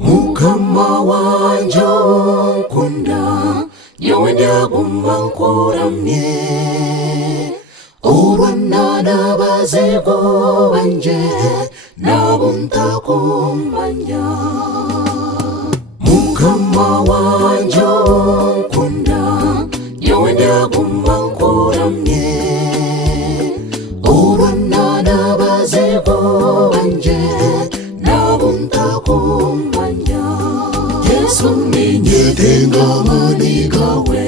Mukama wanje nkunda nyowe ndagumankuramye urwana n'abazigo banje nabo ntakumanya. Mukama wanje nkunda nyowe ndagumankuramye urwana n'abazigo banje nabo ntakumanya. Yesu ninyetenga manigawe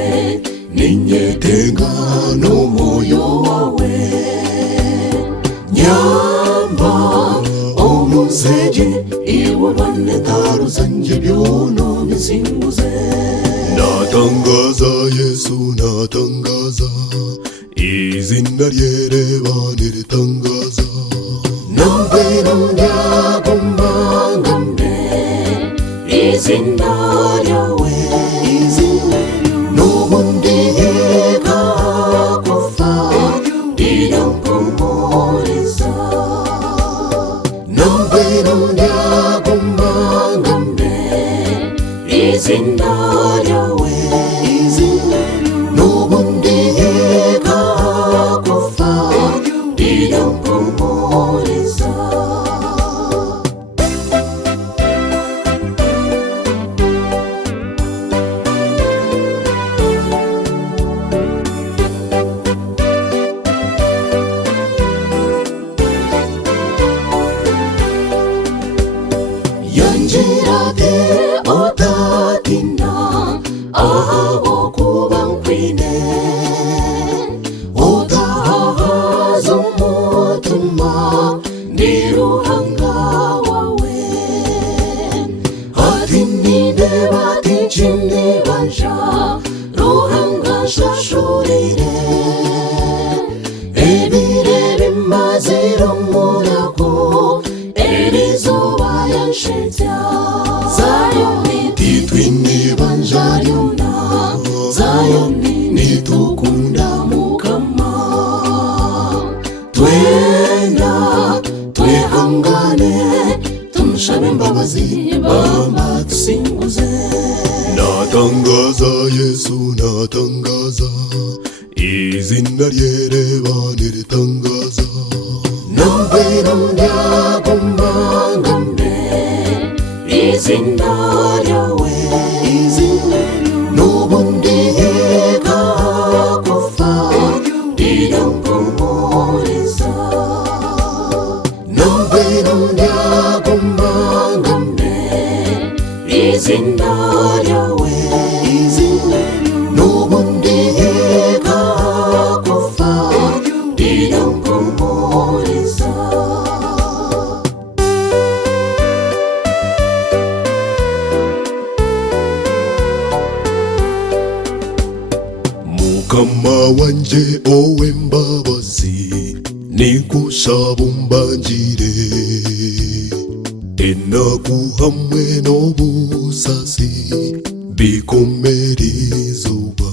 ninyetenga n'umoyo wawe nyamba omuzeje iwe banetaru zanje byono bisimbuze. Natangaza Yesu natangaza izina ryereba niritangaza nobero ndyagumangambe izina ryawe n'ubundi ikakufa irampumuriza nobero ndyagumangambe izina ryawe n'ubundi ikakufa irampumuriza. Yanjirate otatina ahabo kubankwine otahaza umutima ndiruhanga wawe ati nideba tinchini banja ruhanga shashurire ebirebe maziro murago erizoba yanshitya Zayoni titwini banjariuna Zayoni nitukunda Mukama twenda twehangane tumushabe imbabazi bamba tusinguze. Natangaza Yesu natangaza izina ryereba niritangaza nobero ndyagumangambe izina ryawe n'ubundi ikakufa irampumuriza nobero ndyagumangambe izina ryawe n'ubundi ikakufa irampumuriza. Mukama wanje owe mbabazi nikushaba umbangire enaku hamwe n'obusasi bikomera izuba.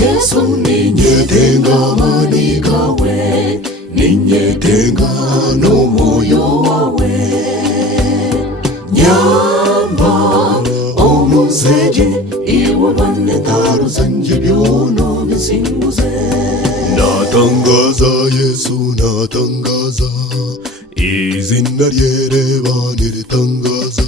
Yesu ninyetenga manigawe ninyetenga n'umoyo wawe nyamba omuzeje iwe banetaru zanje byono bisimbuze. Natangaza Yesu natangaza izina ryereba niritangaza